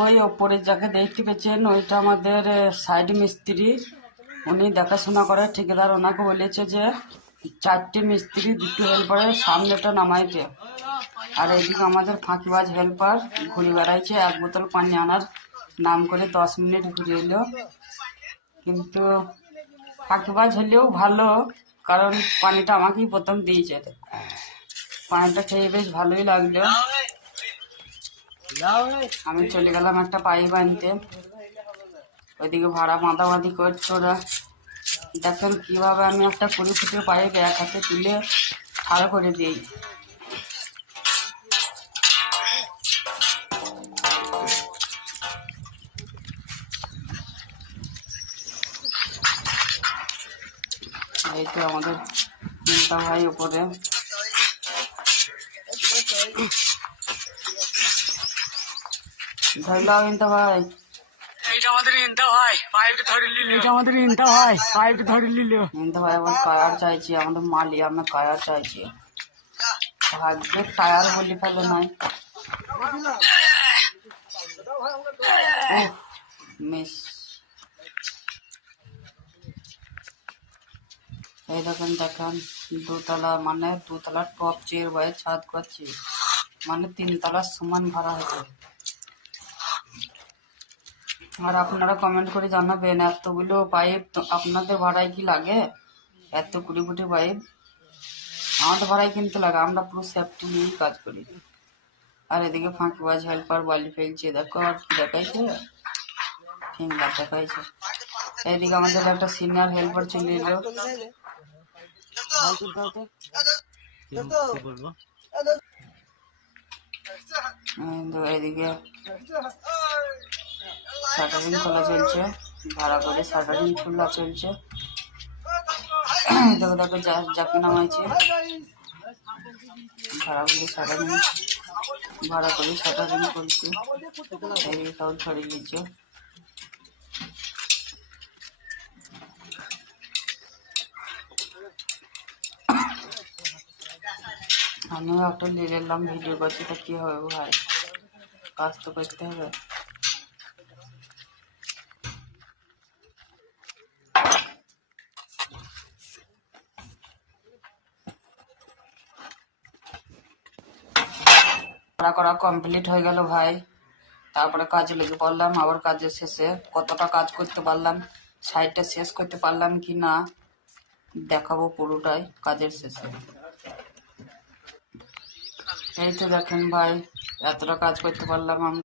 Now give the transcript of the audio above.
ওই ওপরে যাকে দেখতে পেয়েছেন ওইটা আমাদের সাইড মিস্ত্রি, উনি দেখাশোনা করে ঠিকাদার। ওনাকে বলেছে যে 4টে মিস্ত্রি 2টো হেল্পারের সামনেটা নামাইতে। আর এদিকে আমাদের ফাঁকিবাজ হেল্পার ঘুরে বেড়াইছে 1 বোতল পানি আনার নাম করে 10 মিনিট ঘুরে এলো। কিন্তু ফাঁকিবাজ হলেও ভালো, কারণ পানিটা আমাকেই প্রথম দিয়েছে। পানিটা খেয়ে বেশ ভালোই লাগলো। আমি চলে গেলাম একটা পাইপ আনতে, ওইদিকে ভাড়া মাদামাদি করছে ওরা। দেখেন কিভাবে আমি একটা 20 ফুটের পাইপ এক হাতে তুলে ঠাড়া করে দিই। এই তো আমাদের চিন্তা ভাই উপরে। ধরলাম ইন্তা ভাই, ইন্তা ভাই আমার টায়ার চাইছি, আমাদের মালি আমরা টায়ার চাইছি। ভাগ্যের টায়ার বলি ফেলে নাই। মিস এই দেখেন 2তলা, মানে 2তলার টপ চেয়ে বাইরে ছাদ করছি, মানে 3তলার সমান ভাড়া হতো। আর আপনারা কমেন্ট করে জানাবেন এতগুলো পাইপ আপনাদের ভাড়ায় কি লাগে? এত 20 ফুটের পাইপ আমাদের ভাড়ায় কিনতে লাগে, আমরা পুরো সেফটি নিয়েই কাজ করি। আর এদিকে ফাঁকিবাজ হেল্পার বালি ফেলছে, দেখো আর কি দেখাইছে, ফিঙ্গার দেখাইছে। এইদিকে আমাদের একটা সিনিয়র হেল্পার চলে এলো। এদিকে শাটারিং খোলা চলছে, ভাড়া করে শাটারিং খোলা চলছে। দেখো দেখো যাকে নামাইছে, ভাড়া করে শাটারিং, ভাড়া করে শাটারিং করছে। এদিকে সব ধরে নিচ্ছে। আমিও একটা নিয়ে নিলাম, ভিডিও করছি, তো কি হবে ভাই, কাজ তো করতে হবে। ভাড়া করা কমপ্লিট হয়ে গেল ভাই, তারপরে কাজে লেগে পড়লাম। আবার কাজের শেষে কতটা কাজ করতে পারলাম, সাইডটা শেষ করতে পারলাম কি না দেখাবো পুরোটাই কাজের শেষে। এই তো দেখেন ভাই, এতটা কাজ করতে পারলাম আমি।